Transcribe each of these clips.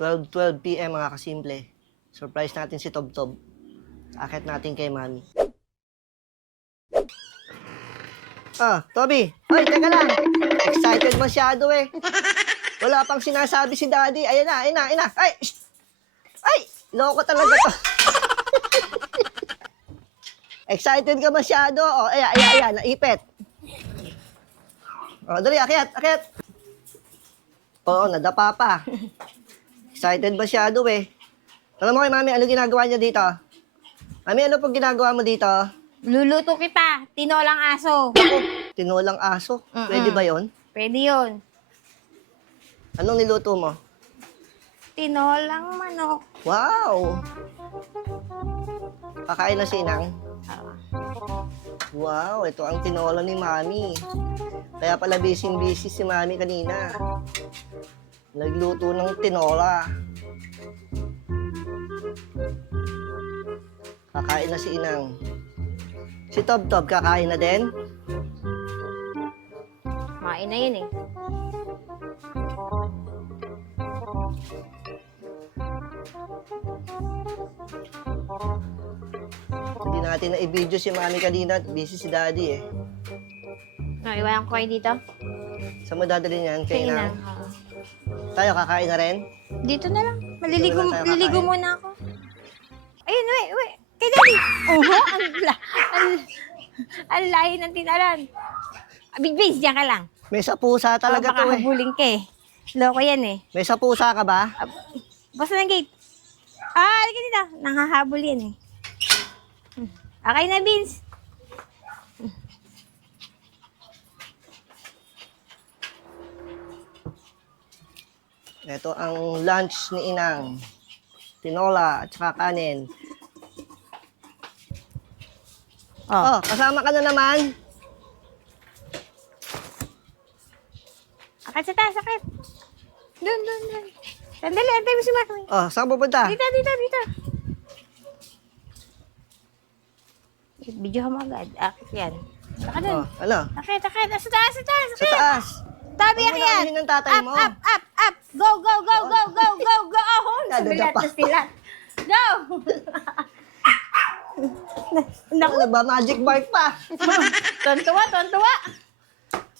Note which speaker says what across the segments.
Speaker 1: 12, 12 p.m. mga kasimple. Surprise natin si Tob Tob. Akit natin kay Mami. Ah, Toby. Ay, teka lang. Excited masyado eh. Wala pang sinasabi si Daddy. Ayan na, ayan na, ayan na. Ay! shh! Ay! Loko talaga to. Excited ka masyado. O, oh, ayan, ayan, ayan. Naipit. O, dali, akyat, akyat. Oo, nadapa pa. Excited masyado eh. Alam mo kay Mami, ano ginagawa niya dito? Mami, ano pong ginagawa mo dito?
Speaker 2: Luluto kita. Tinolang aso.
Speaker 1: Tinulang aso.
Speaker 2: Mm-mm.
Speaker 1: Pwede ba yon?
Speaker 2: Pwede yun.
Speaker 1: Anong niluto mo?
Speaker 2: Tinolang manok.
Speaker 1: Wow! Kakain na si Inang.
Speaker 2: Ah,
Speaker 1: Wow, ito ang tinola ni Mami. Kaya pala busy-busy si Mami kanina. Nagluto ng tinola. Kakain na si Inang. Si Tob Tob, kakain na din?
Speaker 2: Kumain na yun eh.
Speaker 1: Hindi natin na-video si Mami kanina. Busy si Daddy eh.
Speaker 2: No, iwanan ko kayo dito.
Speaker 1: Saan mo dadalhin yan? Kay
Speaker 2: Kaya na.
Speaker 1: Tayo, kakain na rin?
Speaker 2: Dito na lang. Maliligo,
Speaker 1: Dito na tayo kakain.
Speaker 2: muna ako. Ayun, wait, wait. Kay Daddy. Oho, ang, la, ang, ang lahi ng tinalan. Bigbis, diyan ka lang.
Speaker 1: May sapusa talaga
Speaker 2: Baka
Speaker 1: to eh.
Speaker 2: habulin ka eh. Loko yan eh.
Speaker 1: May sapusa ka ba?
Speaker 2: Basta ng gate. Ah, halika dito. Nanghahabol yan eh. Hmm. Okay na, Vince.
Speaker 1: Ito ang lunch ni Inang. Tinola at saka kanin.
Speaker 2: Oh.
Speaker 1: Oh, kasama ka na naman.
Speaker 2: Akit sa taas, akit. Doon, doon, doon. Sandali, antay mo si Mami.
Speaker 1: Oh, saan ka pupunta?
Speaker 2: Dito, dito, dito. Video mo agad. Akit yan. Saka doon.
Speaker 1: Oh, ano?
Speaker 2: Akit, akit. Sa taas, sa taas,
Speaker 1: Sa
Speaker 2: akit.
Speaker 1: taas.
Speaker 2: Tabi, akit.
Speaker 1: nakahin ng tatay
Speaker 2: Up,
Speaker 1: mo.
Speaker 2: up, up, up. Go, go, go, go, go, go, go.
Speaker 1: Nadada
Speaker 2: sumilat
Speaker 1: pa.
Speaker 2: na sila. Go!
Speaker 1: Naku, ba? Magic bark pa.
Speaker 2: Tontuwa, tontuwa.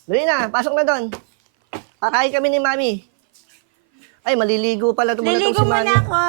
Speaker 1: Dali na, pasok na doon. Kakain kami ni Mami. Ay, maliligo pala
Speaker 2: Liligo
Speaker 1: si Mami.
Speaker 2: muna ako.